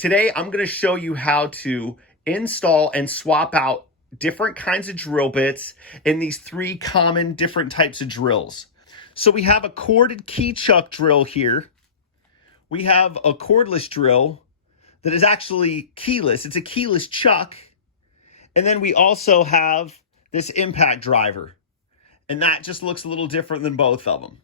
Today, I'm going to show you how to install and swap out different kinds of drill bits in these three common different types of drills. So we have a corded key chuck drill here. We have a cordless drill that is actually keyless. It's a keyless chuck. And then we also have this impact driver. And that just looks a little different than both of them.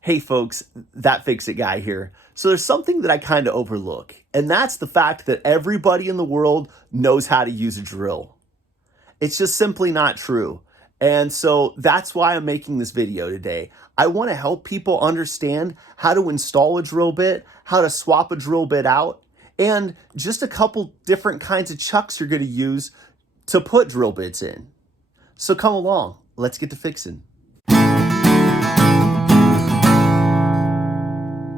Hey folks, That Fix It guy here. So there's something that I kind of overlook, and that's the fact that everybody in the world knows how to use a drill. It's just simply not true. And so that's why I'm making this video today. I want to help people understand how to install a drill bit, how to swap a drill bit out, and just a couple different kinds of chucks you're going to use to put drill bits in. So come along, let's get to fixing.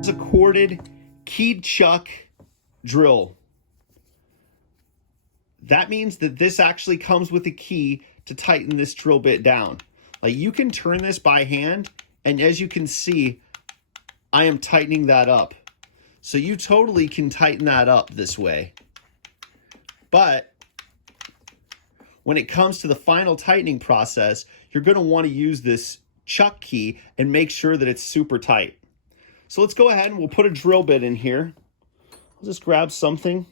It's a corded keyed chuck drill. That means that this actually comes with a key to tighten this drill bit down. Like, you can turn this by hand, and as you can see, I am tightening that up. So you totally can tighten that up this way. But when it comes to the final tightening process, you're going to want to use this chuck key and make sure that it's super tight. So let's go ahead and we'll put a drill bit in here. I'll just grab something.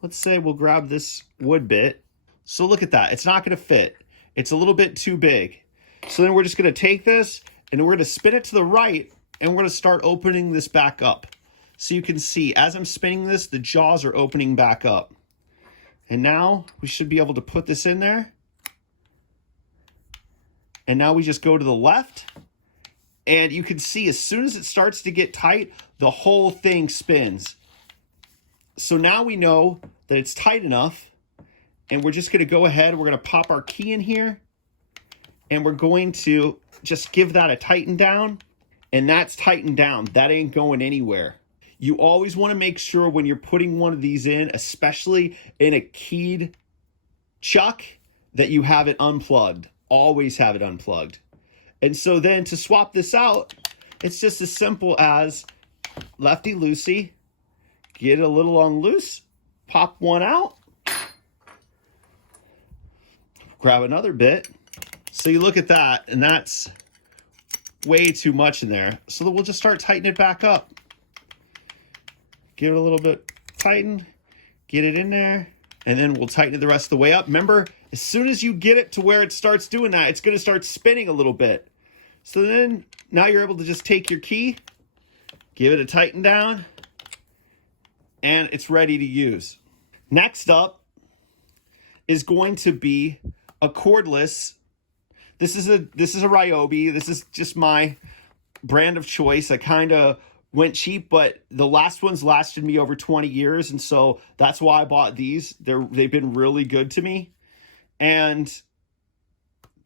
Let's say we'll grab this wood bit. So look at that. It's not going to fit. It's a little bit too big. So then we're just going to take this and we're going to spin it to the right, and we're going to start opening this back up. So you can see as I'm spinning this, the jaws are opening back up. And now we should be able to put this in there. And now we just go to the left. And you can see as soon as it starts to get tight, the whole thing spins. So now we know that it's tight enough, and we're just going to go ahead. We're going to pop our key in here, and we're going to just give that a tighten down, and that's tightened down. That ain't going anywhere. You always want to make sure when you're putting one of these in, especially in a keyed chuck, that you have it unplugged. Always have it unplugged. And so then to swap this out, it's just as simple as lefty-loosey, get it a little on loose, pop one out, grab another bit. So you look at that, and that's way too much in there. So then we'll just start tightening it back up. Give it a little bit tightened, get it in there, and then we'll tighten it the rest of the way up. Remember, as soon as you get it to where it starts doing that, it's going to start spinning a little bit. So then now you're able to just take your key, give it a tighten down, and it's ready to use. Next up is going to be a cordless. This is a Ryobi. This is just my brand of choice. I kind of went cheap, but the last ones lasted me over 20 years, and so that's why I bought these. They've been really good to me. And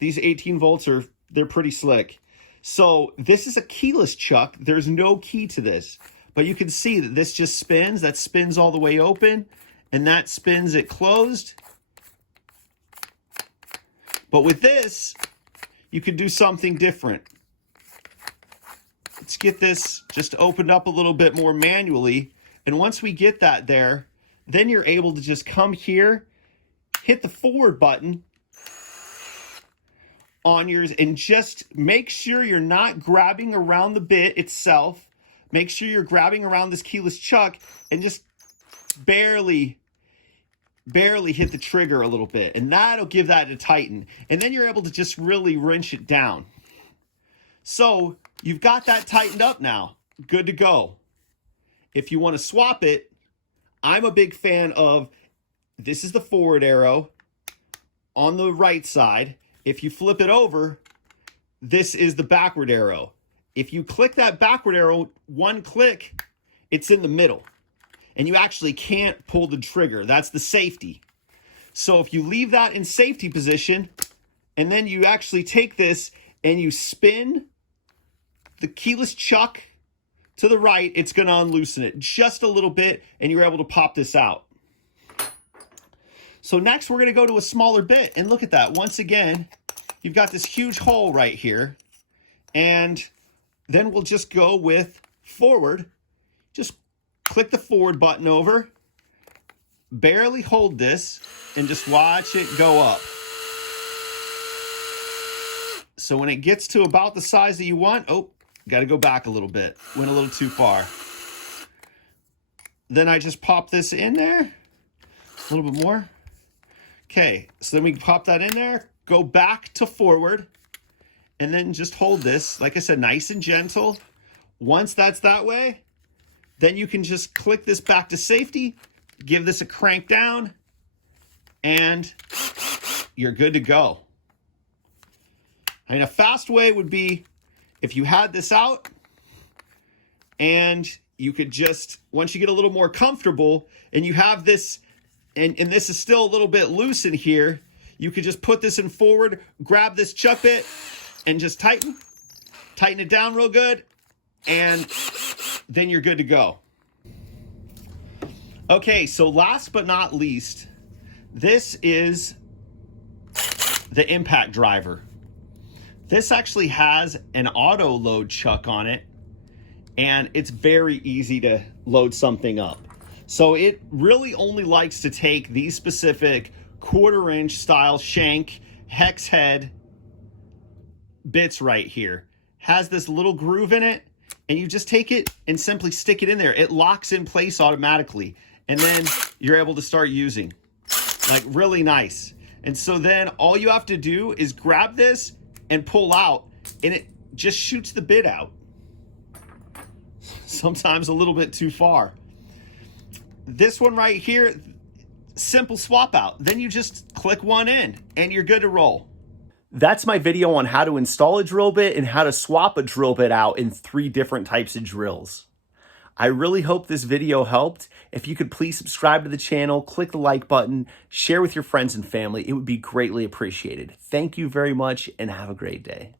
these 18 volts they're pretty slick. So this is a keyless chuck. There's no key to this, but you can see that this just spins. That spins all the way open, and that spins it closed. But with this, you can do something different. Let's get this just opened up a little bit more manually. And once we get that there, then you're able to just come here, hit the forward button on yours, and just make sure you're not grabbing around the bit itself. Make sure you're grabbing around this keyless chuck and just barely hit the trigger a little bit, and that'll give that a tighten. And then you're able to just really wrench it down. So you've got that tightened up now. Good to go. If you want to swap it, I'm a big fan of, this is the forward arrow on the right side. If you flip it over, this is the backward arrow. If you click that backward arrow, one click, it's in the middle. And you actually can't pull the trigger. That's the safety. So if you leave that in safety position, and then you actually take this and you spin the keyless chuck to the right, it's going to unloosen it just a little bit, and you're able to pop this out. So next we're going to go to a smaller bit, and look at that. Once again, you've got this huge hole right here, and then we'll just go with forward. Just click the forward button over, barely hold this and just watch it go up. So when it gets to about the size that you want, oh, got to go back a little bit. Went a little too far. Then I just pop this in there. A little bit more. Okay, so then we pop that in there, go back to forward, and then just hold this, like I said, nice and gentle. Once that's that way, then you can just click this back to safety, give this a crank down, and you're good to go. I mean, a fast way would be if you had this out and you could just, once you get a little more comfortable and you have this, and this is still a little bit loose in here, you could just put this in forward, grab this chuck bit, and just tighten it down real good, and then you're good to go. Okay, so last but not least, this is the impact driver. This actually has an auto load chuck on it, and it's very easy to load something up. So it really only likes to take these specific 1/4 inch style shank hex head bits right here. Has this little groove in it, and you just take it and simply stick it in there. It locks in place automatically, and then you're able to start using. Like, really nice. And so then all you have to do is grab this and pull out, and it just shoots the bit out. Sometimes a little bit too far. This one right here, simple swap out. Then you just click one in and you're good to roll. That's my video on how to install a drill bit and how to swap a drill bit out in 3 different types of drills. I really hope this video helped. If you could please subscribe to the channel, click the like button, share with your friends and family, it would be greatly appreciated. Thank you very much and have a great day.